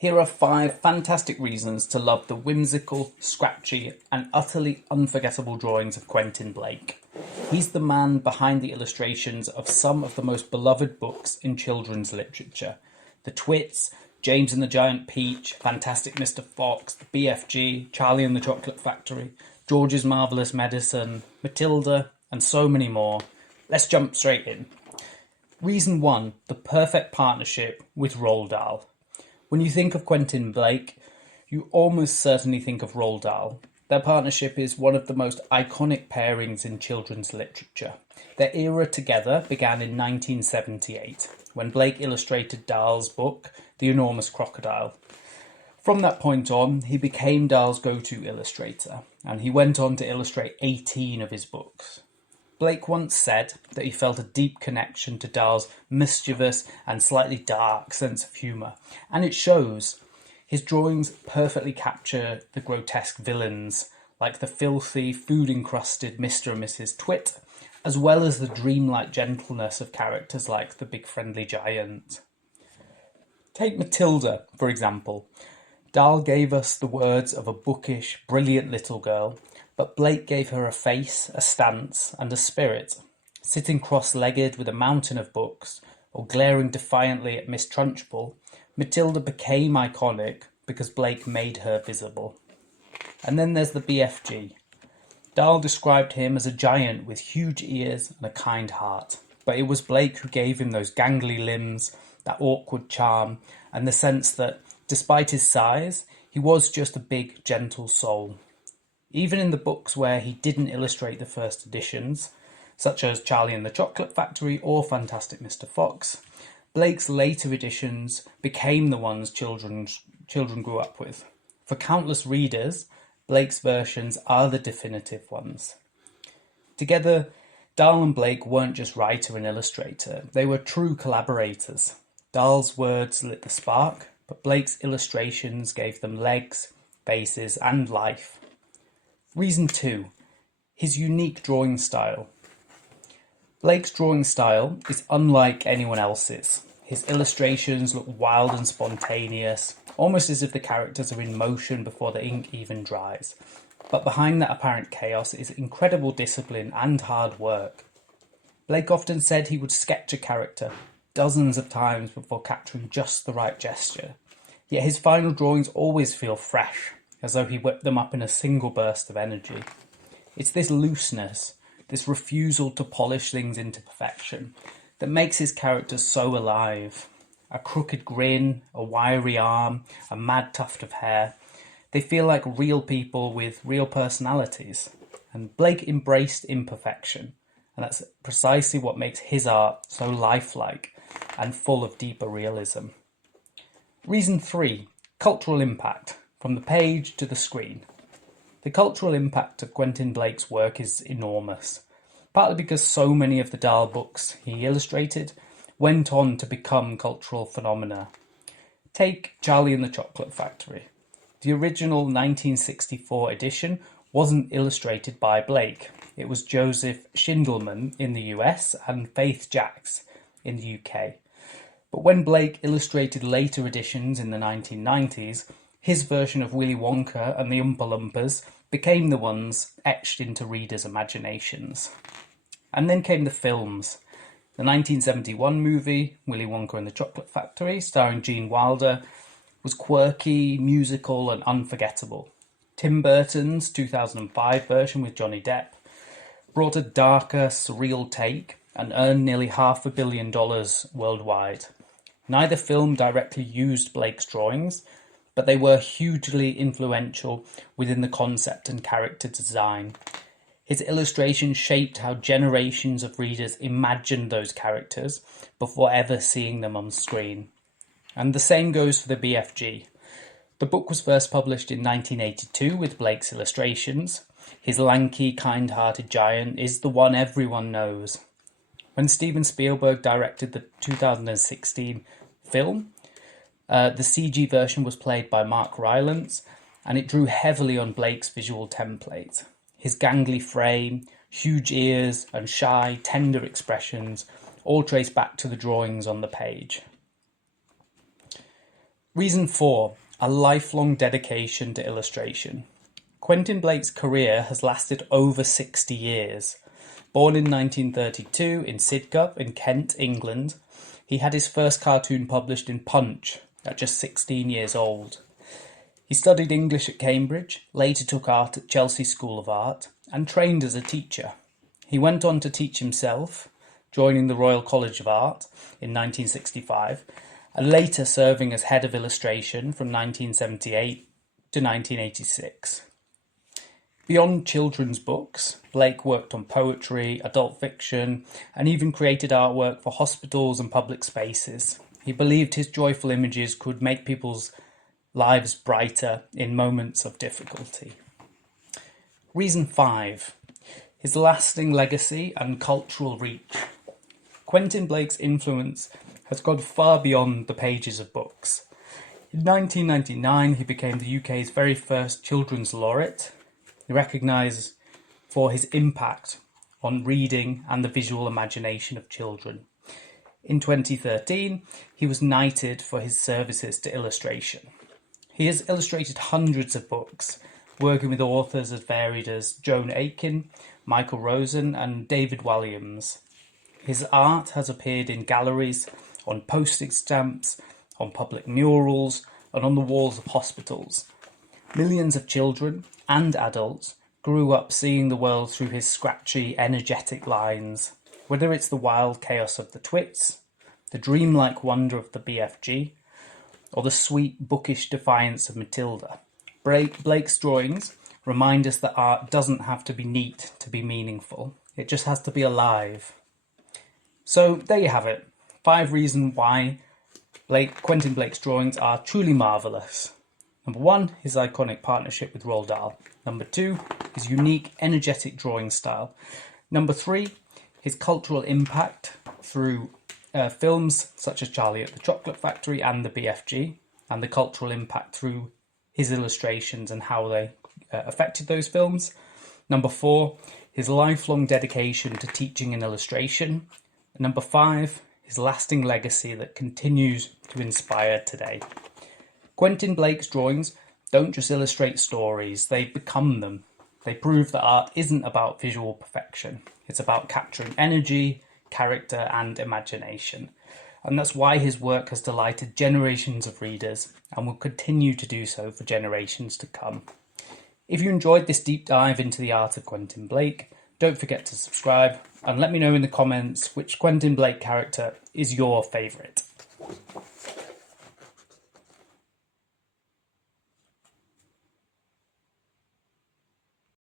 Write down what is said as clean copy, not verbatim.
Here are 5 fantastic reasons to love the whimsical, scratchy, and utterly unforgettable drawings of Quentin Blake. He's the man behind the illustrations of some of the most beloved books in children's literature. The Twits, James and the Giant Peach, Fantastic Mr. Fox, the BFG, Charlie and the Chocolate Factory, George's Marvellous Medicine, Matilda, and so many more. Let's jump straight in. Reason 1, the perfect partnership with Roald Dahl. When you think of Quentin Blake, you almost certainly think of Roald Dahl. Their partnership is one of the most iconic pairings in children's literature. Their era together began in 1978, when Blake illustrated Dahl's book, The Enormous Crocodile. From that point on, he became Dahl's go-to illustrator, and he went on to illustrate 18 of his books. Blake once said that he felt a deep connection to Dahl's mischievous and slightly dark sense of humour, and it shows. His drawings perfectly capture the grotesque villains, like the filthy, food-encrusted Mr. and Mrs. Twit, as well as the dreamlike gentleness of characters like the big friendly giant. Take Matilda, for example. Dahl gave us the words of a bookish, brilliant little girl, but Blake gave her a face, a stance, and a spirit. Sitting cross-legged with a mountain of books, or glaring defiantly at Miss Trunchbull, Matilda became iconic because Blake made her visible. And then there's the BFG. Dahl described him as a giant with huge ears and a kind heart, but it was Blake who gave him those gangly limbs, that awkward charm, and the sense that, despite his size, he was just a big, gentle soul. Even in the books where he didn't illustrate the first editions, such as Charlie and the Chocolate Factory or Fantastic Mr. Fox, Blake's later editions became the ones children grew up with. For countless readers, Blake's versions are the definitive ones. Together, Dahl and Blake weren't just writer and illustrator, they were true collaborators. Dahl's words lit the spark, but Blake's illustrations gave them legs, faces, and life. Reason 2, his unique drawing style. Blake's drawing style is unlike anyone else's. His illustrations look wild and spontaneous, almost as if the characters are in motion before the ink even dries. But behind that apparent chaos is incredible discipline and hard work. Blake often said he would sketch a character dozens of times before capturing just the right gesture. Yet his final drawings always feel fresh, as though he whipped them up in a single burst of energy. It's this looseness, this refusal to polish things into perfection, that makes his characters so alive. A crooked grin, a wiry arm, a mad tuft of hair. They feel like real people with real personalities. And Blake embraced imperfection, and that's precisely what makes his art so lifelike and full of deeper realism. Reason 3, cultural impact. From the page to the screen. The cultural impact of Quentin Blake's work is enormous, partly because so many of the Dahl books he illustrated went on to become cultural phenomena. Take Charlie and the Chocolate Factory. The original 1964 edition wasn't illustrated by Blake. It was Joseph Schindelman in the US and Faith Jacks in the UK. But when Blake illustrated later editions in the 1990s, his version of Willy Wonka and the Oompa Loompas became the ones etched into readers' imaginations. And then came the films. The 1971 movie, Willy Wonka and the Chocolate Factory, starring Gene Wilder, was quirky, musical, and unforgettable. Tim Burton's 2005 version with Johnny Depp brought a darker, surreal take and earned nearly $500 million worldwide. Neither film directly used Blake's drawings, but they were hugely influential within the concept and character design. His illustrations shaped how generations of readers imagined those characters before ever seeing them on screen. And the same goes for the BFG. The book was first published in 1982 with Blake's illustrations. His lanky, kind-hearted giant is the one everyone knows. When Steven Spielberg directed the 2016 film, the CG version was played by Mark Rylance, and it drew heavily on Blake's visual template. His gangly frame, huge ears, and shy, tender expressions all trace back to the drawings on the page. Reason 4. A lifelong dedication to illustration. Quentin Blake's career has lasted over 60 years. Born in 1932 in Sidcup in Kent, England, he had his first cartoon published in Punch at just 16 years old. He studied English at Cambridge, later took art at Chelsea School of Art, and trained as a teacher. He went on to teach himself, joining the Royal College of Art in 1965, and later serving as head of illustration from 1978 to 1986. Beyond children's books, Blake worked on poetry, adult fiction, and even created artwork for hospitals and public spaces. He believed his joyful images could make people's lives brighter in moments of difficulty. Reason 5. His lasting legacy and cultural reach. Quentin Blake's influence has gone far beyond the pages of books. In 1999, he became the UK's very first children's laureate, recognised for his impact on reading and the visual imagination of children. In 2013, he was knighted for his services to illustration. He has illustrated hundreds of books, working with authors as varied as Joan Aiken, Michael Rosen and David Walliams. His art has appeared in galleries, on postage stamps, on public murals, and on the walls of hospitals. Millions of children and adults grew up seeing the world through his scratchy, energetic lines, whether it's the wild chaos of the Twits, the dreamlike wonder of the BFG, or the sweet, bookish defiance of Matilda. Blake's drawings remind us that art doesn't have to be neat to be meaningful. It just has to be alive. So there you have it. 5 reasons why Quentin Blake's drawings are truly marvellous. Number 1, his iconic partnership with Roald Dahl. Number 2, his unique, energetic drawing style. Number 3, his cultural impact through films such as Charlie at the Chocolate Factory and the BFG, and the cultural impact through his illustrations and how they affected those films. Number 4, his lifelong dedication to teaching and illustration. Number 5, his lasting legacy that continues to inspire today. Quentin Blake's drawings don't just illustrate stories, they become them. They prove that art isn't about visual perfection. It's about capturing energy, character and imagination. And that's why his work has delighted generations of readers and will continue to do so for generations to come. If you enjoyed this deep dive into the art of Quentin Blake, don't forget to subscribe and let me know in the comments which Quentin Blake character is your favourite.